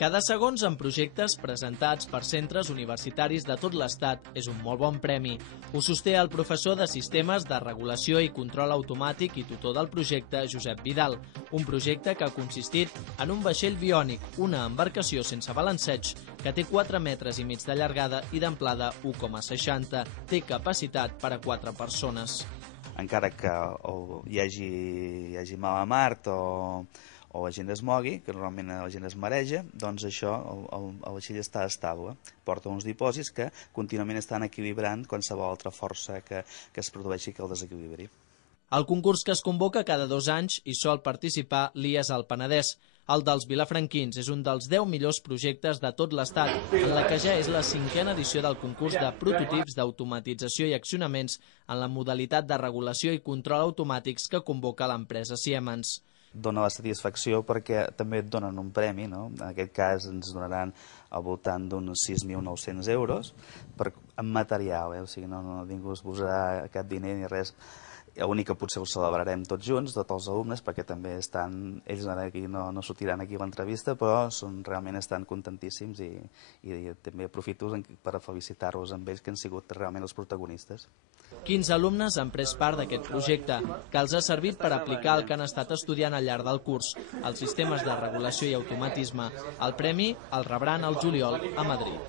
Cada segons en projectes presentats per centres universitaris de tot l'Estat és un molt bon premi. Ho sosté el professor de Sistemes de Regulació i Control Automàtic i tutor del projecte, Josep Vidal. Un projecte que ha consistit en un vaixell biònic, una embarcació sense balanceig, que té 4 metres i mig de llargada i d'amplada 1,60. Té capacitat per a 4 persones. Encara que hi hagi mala mar o la gent es mogui, que normalment la gent es mareja, doncs això, el vaixell està estable. Porta uns dipòsits que contínuament estan equilibrant qualsevol altra força que es produeixi que el desequilibri. El concurs que es convoca cada 2 anys hi sol participar l'IES al Penedès. El dels vilafranquins és un dels 10 millors projectes de tot l'Estat, en la que ja és la 5a edició del concurs de prototips d'automatització i accionaments en la modalitat de regulació i control automàtics que convoca l'empresa Siemens. Dóna la satisfacció perquè també et donen un premi, no? En aquest cas ens donaran al voltant d'uns 6.900 euros en material, o sigui, ningú es posarà cap diner ni res. L'únic que potser ho celebrarem tots junts, tots els alumnes, perquè també ells aquí no sortiran aquí a l'entrevista, però realment estan contentíssims i també aprofito per felicitar-los amb ells, que han sigut realment els protagonistes. 15 alumnes han pres part d'aquest projecte, que els ha servit per aplicar el que han estat estudiant al llarg del curs, els sistemes de regulació i automatisme. El premi el rebran al juliol a Madrid.